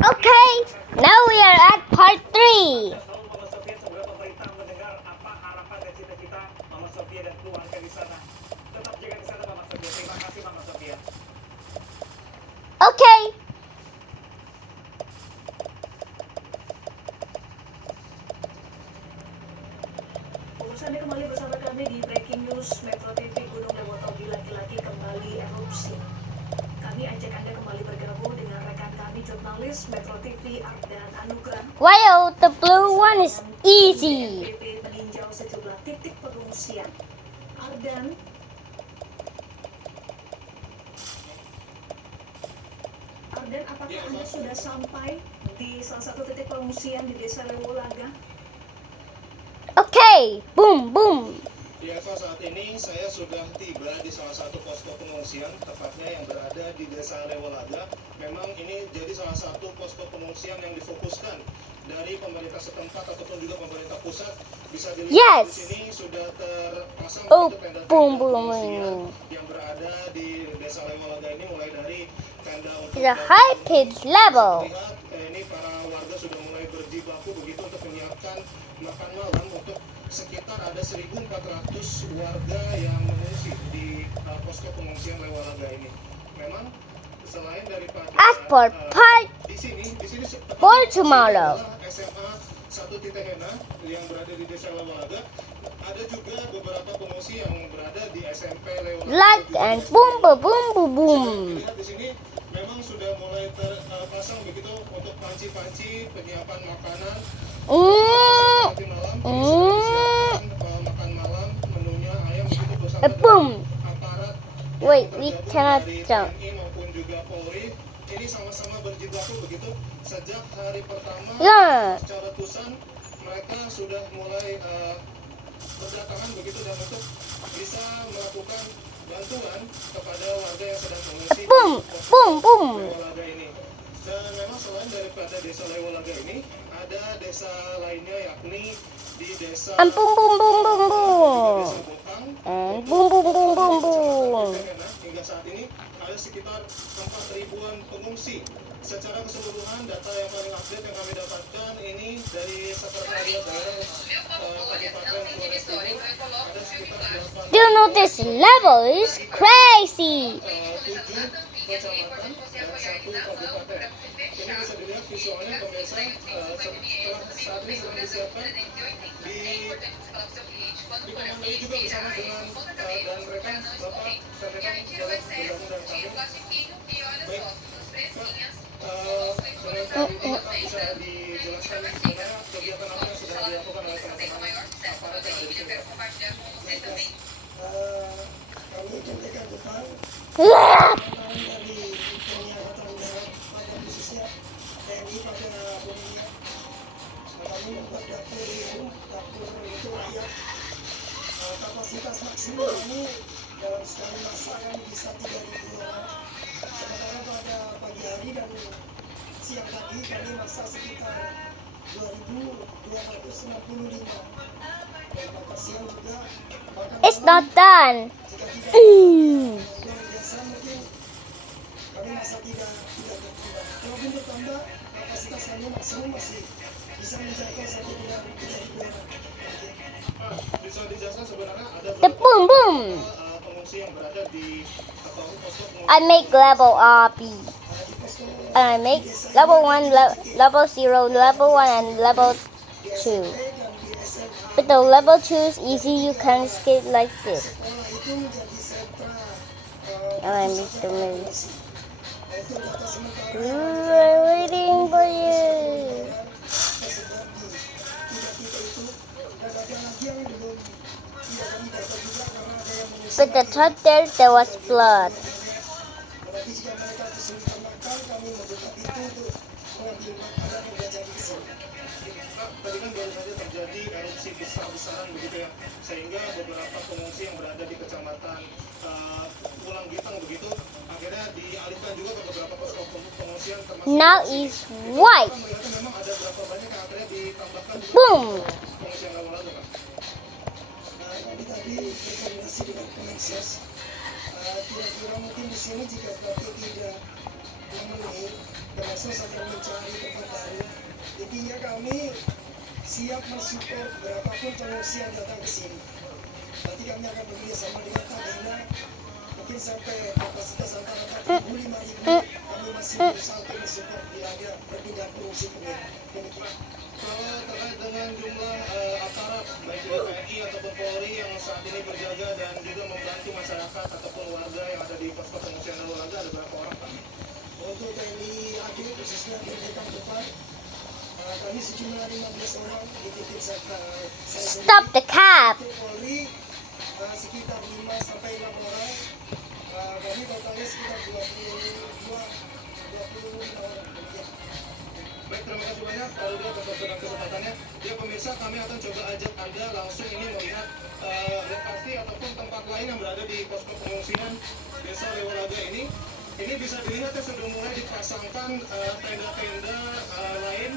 Okay, now we are at part 3. Okay. Anda kembali bersama kami di Breaking News Metro TV. Gunung Lewotaugi laki-laki kembali erupsi. Kami ajak Anda kembali bergabung dengan rekan kami jurnalis Metro TV Ardan Anugrah. Wow, the blue one is easy. BNPB meninjau sejumlah titik pengungsian. Ardan, apakah Anda sudah sampai di salah satu titik pengungsian di Desa Lewolaga? Okay, boom, boom. Ya Eva, saat ini saya sudah tiba di salah satu posko pengungsian, tepatnya yang berada di Desa Lewolaga. Memang ini jadi salah satu posko pengungsian yang difokuskan dari pemerintah setempat ataupun juga pemerintah pusat. Bisa dilihat di sini sudah terpasang tenda-tenda pengungsian yang berada di Desa Lewolaga ini, mulai dari tenda untuk The high pitch level. lihat ini para warga sudah mulai berjibaku begitu untuk menyiapkan makan malam untuk sekitar ada 1.400 warga yang mengungsi di posko pengungsian Lewolaga ini. Memang selain daripada As for part di sini for tomorrow. SMA 1 Titehena yang berada di Desa Lewolaga, ada juga beberapa pengungsi yang berada di SMP Lewolaga. Like and boom, boom, boom, boom, boom. Dilihat di sini memang sudah mulai terpasang begitu untuk panci-panci penyiapan makanan. Nanti malam disiapkan makan malam, menunya ayam begitu bersama Boom. aparat Wait, we tergabung cannot dari jump. TNI maupun juga Polri. Ini sama-sama berjibaku begitu sejak hari pertama. Yeah. Secara tusan mereka sudah mulai berdatangan begitu dan untuk bisa melakukan bantuan kepada warga yang sedang mengungsi Boom, boom, boom. Lewolaga ini. Dan memang selain daripada Desa Lewolaga ini, ada desa lainnya yakni di Desa And boom, boom, boom, boom, boom. Desa Bokang. And boom, boom, boom, boom, boom. Hingga saat ini ada sekitar 4.000-an pengungsi. Secara keseluruhan data yang paling update yang kami dapatkan ini dari Sekretariat Daerah Kabupaten Flores Timur, ada sekitar 8 Do you know this level is crazy? 7 kecamatan dan 1 kabupaten. Ini bisa dilihat visualnya pemirsa, setelah saat ini sedang disiapkan dikomandoi juga bersama dengan dan rekan Bapak dan rekan bergabung dengan kami. Baik, Pak, dengan Pak bisa dijelaskan sebenarnya kegiatan apa yang sudah dilakukan oleh teman-teman aparat yang ada di sini. Kami ketika depan Yeah. dari Tni Angkatan Darat pada khususnya TNI pada umumnya kami membuat dapur untuk rakyat. Kapasitas maksimal ini dalam sekali masa kan bisa 3.000 orang. Sementara pada pagi hari dan siang tadi kami masak sekitar 2.265. Dan pada siang juga bahkan It's not done. jika tidak luar biasa mungkin kami masa tidak berkurang. Walaupun bertambah kapasitas kami maksimum masih bisa menjangkau sampai dengan 3.000 orang. Pak, bisa dijelaskan sebenarnya ada The berapa boom, boom. pengungsi yang berada di atau posko pengungsi I make level B. I make level 1, level 0, level 1, and level 2. But the level 2 is easy, you can skip like this. Sekolah itu menjadi sentra And I make the move. untuk data sementara I'm waiting for you. tersebar di 3 titik itu dan ada lagi yang belum tidak kami data juga karena ada yang mengisi. But the top there was blood. Tetapi jika mereka kesulitan makan, kami membuka pintu untuk mengambil makanan yang diajak di sini. Pak, tadi kan baru saja terjadi erupsi besar-besaran begitu ya, sehingga beberapa pengungsi yang berada di kecamatan Pulang Gitang begitu akhirnya dialihkan juga ke beberapa posko pengungsian termasuk Now is white. melihatnya memang ada berapa banyak yang akhirnya ditambahkan di Boom. pengungsian Lewolaga, Pak. Kami tadi berkoordinasi dengan Kemensos. Kira-kira mungkin di sini jika berarti tidak memenuhi proses akan mencari tempat baru. Intinya kami siap mensupport berapapun pengungsi yang datang ke sini. Nanti kami akan bekerja sama dengan Tagana, mungkin sampai kapasitas antara 4.000 5.000 kami masih berusaha untuk mensupport bila ada perpindahan pengungsi demikian. Kalau terkait dengan jumlah aparat baik itu TNI ataupun Polri yang saat ini berjaga dan juga membantu masyarakat ataupun warga yang ada di posko pengungsian Lewalaga, ada berapa orang Pak? Untuk TNI AD khususnya di depan depan, kami sejumlah 15 orang dipimpin saya Stop the cab. Untuk Polri sekitar 5 sampai 6 orang. Kami totalnya sekitar 22 orang. Demikian. Baik, terima kasih banyak Pak Rudi atas waktu dan kesempatannya. Ya pemirsa, kami akan coba ajak Anda langsung ini melihat lokasi ataupun tempat lain yang berada di posko pengungsian Desa Lewalaga ini. Ini bisa dilihat ya sudah mulai dipasangkan tenda-tenda lain,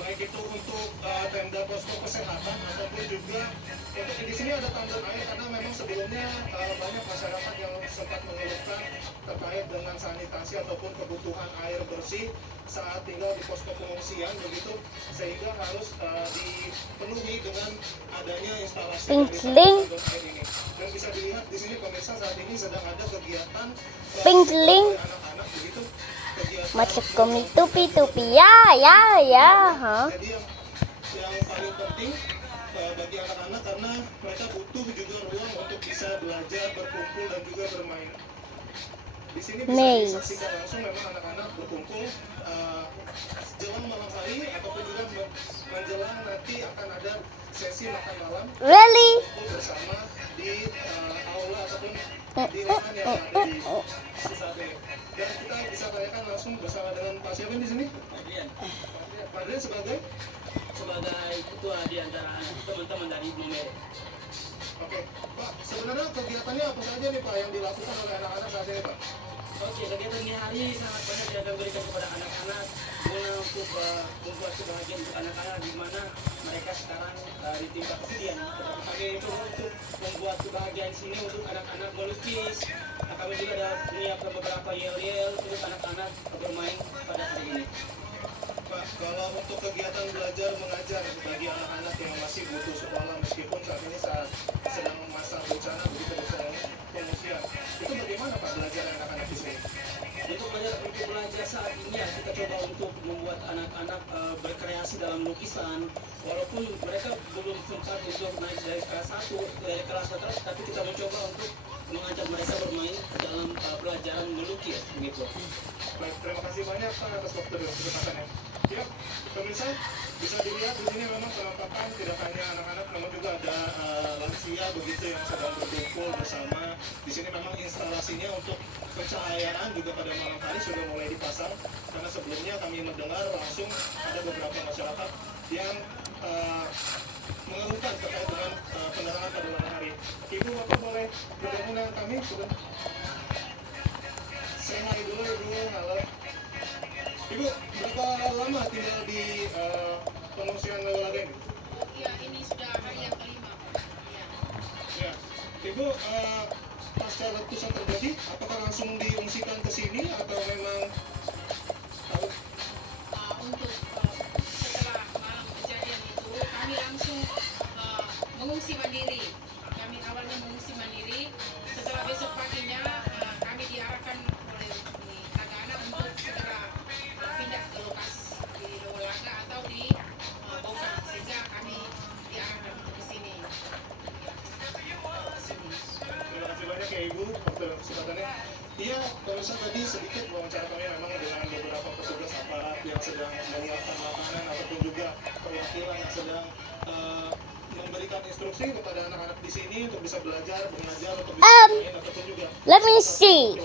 baik itu untuk tenda posko kesehatan ataupun juga untuk di sini ada tandon air karena memang sebelumnya banyak masyarakat yang sempat mengeluhkan terkait dengan sanitasi ataupun kebutuhan air bersih saat tinggal di posko pengungsian begitu, sehingga harus dipenuhi dengan adanya instalasi Pinkling. tandon air ini. Dan bisa dilihat di sini pemirsa saat ini sedang ada kegiatan Pinkling. anak-anak begitu, kegiatan Macam kami tupi-tupi. Ya. Huh? jadi yang paling penting bagi anak-anak karena mereka butuh juga ruang untuk bisa belajar, berkumpul dan juga bermain. Di sini bisa Maze. disaksikan langsung memang anak-anak berkumpul jelang malam hari ataupun juga menjelang nanti akan ada sesi makan malam Really? bersama di aula ataupun di ruangan yang ada di saat ini. Dan kita bisa tanyakan langsung bersama dengan Pak siapa di sini? Pak Adrian sebagai ketua di antara teman-teman dari Nomere. Oke, Pak, sebenarnya kegiatannya apa saja nih Pak yang dilakukan oleh anak-anak saat ini Pak? Oke, kegiatan ini hari sangat banyak yang akan berikan kepada anak-anak guna untuk membuat kebahagiaan untuk anak-anak di mana mereka sekarang ditimpa kesedihan. Tetapi kami itu untuk membuat kebahagiaan di sini untuk anak-anak melukis. Kami juga ada menyiapkan beberapa yel-yel untuk anak-anak bermain pada hari ini. Pak, kalau untuk kegiatan belajar mengajar bagi anak-anak yang masih butuh sekolah meskipun saat ini sedang masa bencana begitu bencana pengungsian, itu bagaimana Pak belajar anak-anak di sini? Untuk belajar saat ini ya kita coba untuk membuat anak-anak berkreasi dalam lukisan, walaupun mereka belum sempat untuk naik dari kelas 1 dari kelas atas, tapi kita mencoba untuk mengajak mereka bermain dalam pelajaran melukis begitu. Baik, terima kasih banyak Pak atas waktu dan kesempatannya. Ya, pemirsa bisa dilihat di sini memang penampakan tidak hanya anak-anak, namun juga ada lansia begitu yang sedang berkumpul bersama. Di sini memang instalasinya untuk pencahayaan juga pada malam hari sudah mulai dipasang karena sebelumnya kami mendengar langsung ada beberapa masyarakat yang mengeluhkan terkait dengan penerangan pada malam hari. Ibu Bapak boleh bergabung dengan kami? Say hi dulu Ibu, halo. Ibu, berapa lama tinggal di pengungsian Lewalaga ini? Ya, ini sudah hari yang kelima. Ya. Ya, Ibu pasca letusan terjadi, apakah langsung diungsikan ke sini atau memang Untuk setelah malam kejadian itu, kami langsung mengungsi mandiri. Kami awalnya mengungsi mandiri. Setelah besok paginya kami diarahkan oleh Tagana untuk segera pindah ke lokasi di Lewalaga atau di Bokang, sehingga kami diarahkan untuk ke sini. terima kasih banyak ya Ibu waktu dan kesempatannya. Iya, pemirsa tadi sedikit wawancara kami memang dengan beberapa petugas aparat yang sedang menyiapkan makanan ataupun juga perwakilan yang sedang memberikan instruksi kepada anak-anak di sini untuk bisa belajar, mengajar, untuk bisa bermain ataupun juga Let me see.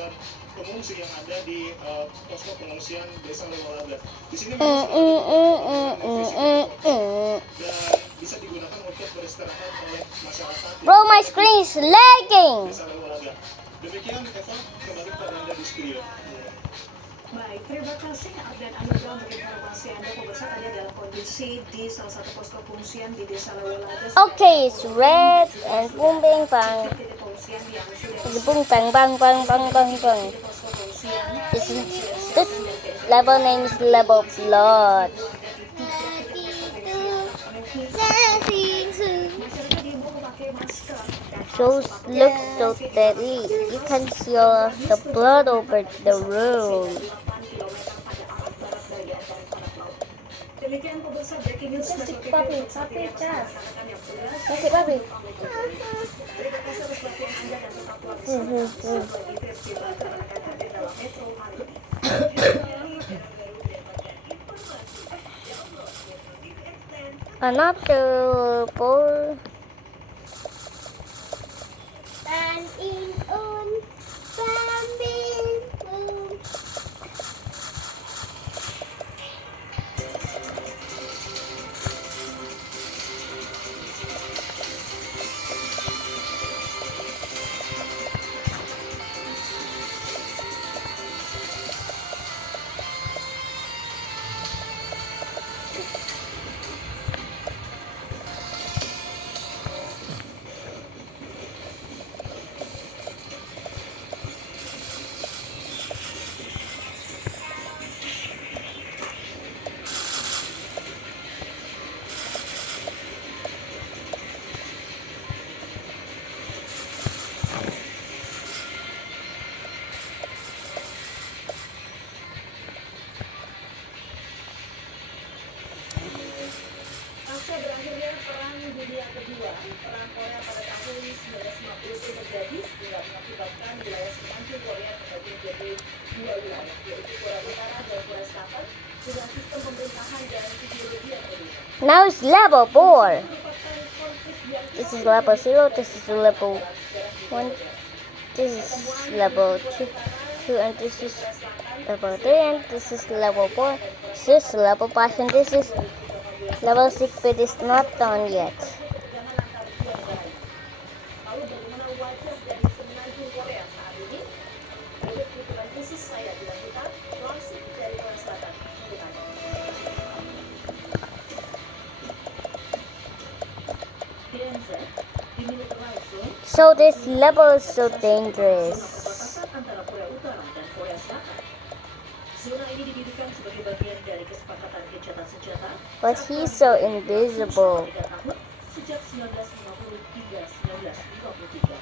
pengungsi yang ada di posko pengungsian Desa Lewalaga. Di sini Mm, mm, mm, mm, mm, mm. dan bisa digunakan untuk beristirahat oleh masyarakat di Bro, my screen is lagging. Desa Lewalaga. Demikian Eva, kembali kepada Anda di studio. Baik, terima kasih update Anugerah untuk informasi Anda pemirsa tadi adalah kondisi di salah satu posko pengungsian di Desa Lewalaga. Okay, it's red and boom bang bang. Titik pengungsian yang sudah Boom bang bang bang bang bang bang. di posko pengungsian. It's This level name is level blood. So looks so deadly. You can see all of the blood over the room. Demikian pemirsa breaking news Metro TV Papi, untuk saat ini papi, cas. rekan-rekan yang bertugas. Kasih papi. Terima kasih atas perhatian Anda dan tetaplah bersama kami. Satu lagi tes Bater akan hadir dalam Metro hari ini. Another ball. And in on camping. Pasca berakhirnya Perang Dunia Kedua, Perang Korea pada tahun 1950 itu terjadi hingga mengakibatkan wilayah semenanjung Korea terbagi menjadi dua wilayah, yaitu Korea Utara dan Korea Selatan, dengan sistem pemerintahan dan ideologi yang berbeda. Now it's level 4. Merupakan konflik yang This is level 0. This is level 1. This is level 2. And this is level 3. And this is level 4. This is level 5. And this is level 6. But it's not done yet. Lalu bagaimana wajah dari semenanjung Korea saat ini? Berikut liputan khusus saya dilanjutkan langsung dari Korea Selatan. DMZ dimiliki langsung So this level is so dangerous. perbatasan antara Korea Utara dan Korea Selatan. Zona ini didirikan sebagai bagian dari kesepakatan gencatan senjata But he's so invisible. 3 tahun sejak 1950 hingga 1953.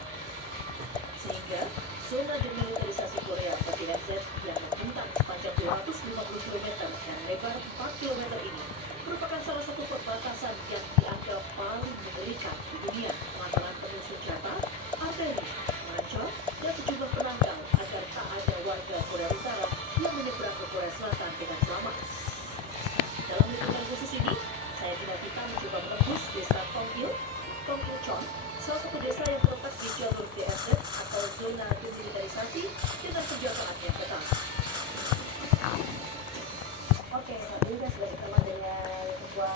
Sehingga zona demilitarisasi Korea atau DMZ yang membentang sepanjang 250 km dan lebar 4 km ini merupakan salah satu perbatasan yang dianggap paling mengerikan di dunia lantaran penuh senjata, arteri, mancor, dan sejumlah penangkal agar tak ada warga Korea Utara yang menyeberang ke Korea Selatan dengan selamat. Dalam liputan khusus ini, saya tidak kita mencoba menembus desa Tongil-Chon, salah satu desa yang terletak di jalur DMZ atau zona demilitarisasi dengan penjagaan yang ketat. Oke, saat ini saya sudah bersama dengan Ketua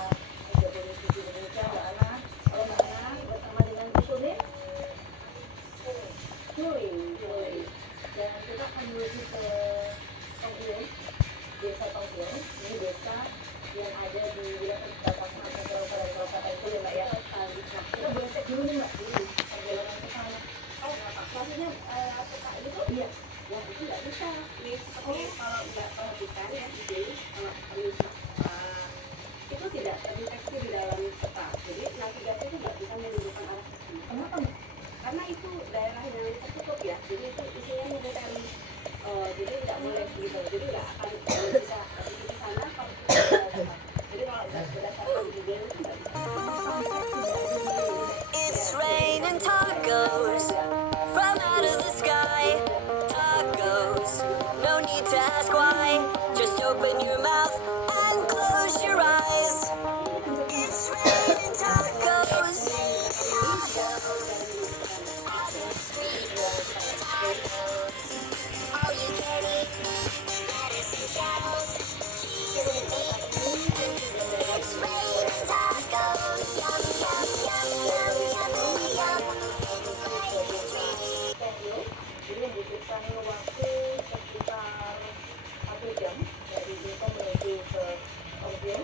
Eksekutif Indonesia, Mbak Ana. Halo Mbak Ana, bersama dengan Ibu Chloe. Dan kita akan menuju ke Tongil, desa Tongil. Ini desa yang ada di wilayah perbatasan antara Korea dan Kabupaten Seoul ya Mbak ya. Nah, kita boleh cek dulu nih Mbak, dulu perjalanan ke sana. Oh, kenapa? Maksudnya peta itu? Iya. Yang itu nggak bisa. Ini seperti kalau nggak perhatikan ya, jadi kalau harus itu tidak terdeteksi di dalam peta. Jadi navigasi itu nggak bisa menunjukkan arah ke sini. Kenapa Mbak? Karena itu daerah yang tertutup ya. Jadi itu isinya militeri. Jadi nggak boleh gitu. Jadi nggak akan bisa pergi ke sana kalau kita nggak ada. Jadi kalau berdasarkan Google itu nggak bisa. It's raining tacos from out of the sky. Tacos, no need to ask why. Just open your mouth and close your eyes. It's raining tacos. All you can eat, lettuce and shells, cheese and meat. It's raining tacos. Yum, yum, yum, yum, yummy, yum. It's raining treats. Jadi membutuhkan waktu sekitar 1 jam dari Bintang menuju ke Tokyo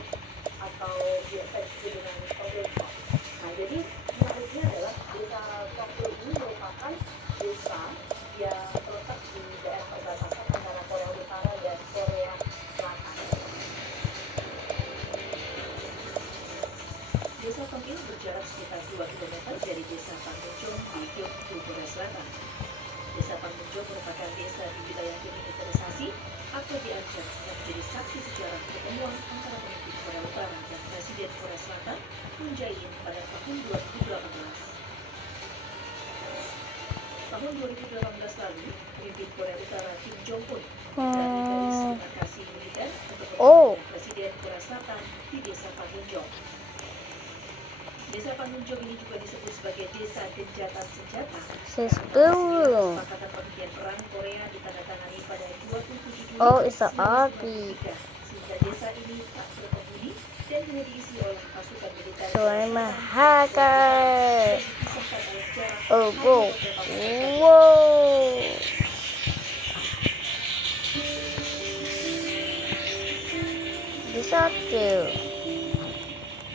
atau biasa disebut dengan Tokyo Shop. Nah, jadi menariknya adalah desa Tokyo ini merupakan desa yang terletak di daerah perbatasan antara Korea Utara dan Korea Parangjo merupakan desa di wilayah demilitarisasi atau diancam yang menjadi saksi sejarah pertemuan antara pemimpin Korea Utara dan Presiden Korea Selatan Moon Jae-in pada tahun 2018. Tahun 2018 lalu, pemimpin Korea Utara Kim Jong-un berada garis demarkasi militer untuk bertemu Presiden Korea Selatan di desa Panmunjom. Desa Panmunjom ini juga disebut sebagai desa gencatan senjata. Sepuluh. Kesepakatan penghentian perang Korea ditandatangani pada 27 Juli Oh, it's an army. 1993, sehingga desa ini tak berpenghuni dan hanya diisi oleh pasukan militer. So I'm a hacker. Dipisahkan oleh jarak Oh, hanya whoa. beberapa meter. Whoa. Di satu.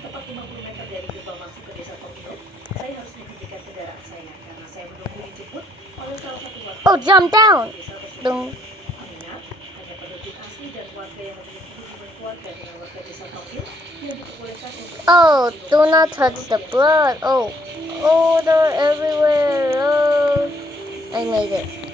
Tepat 50 meter dari gerbang masuk ke desa Tomino, saya harus menghentikan kendaraan saya karena saya menunggu dijemput oleh salah satu warga Oh, jump down. desa tersebut. Dong. Mengingat hanya penduduk asli dan warga yang memiliki hubungan keluarga dengan warga desa Tomil yang diperbolehkan untuk Oh, do not touch the blood. Oh, they're everywhere. Oh, I made it.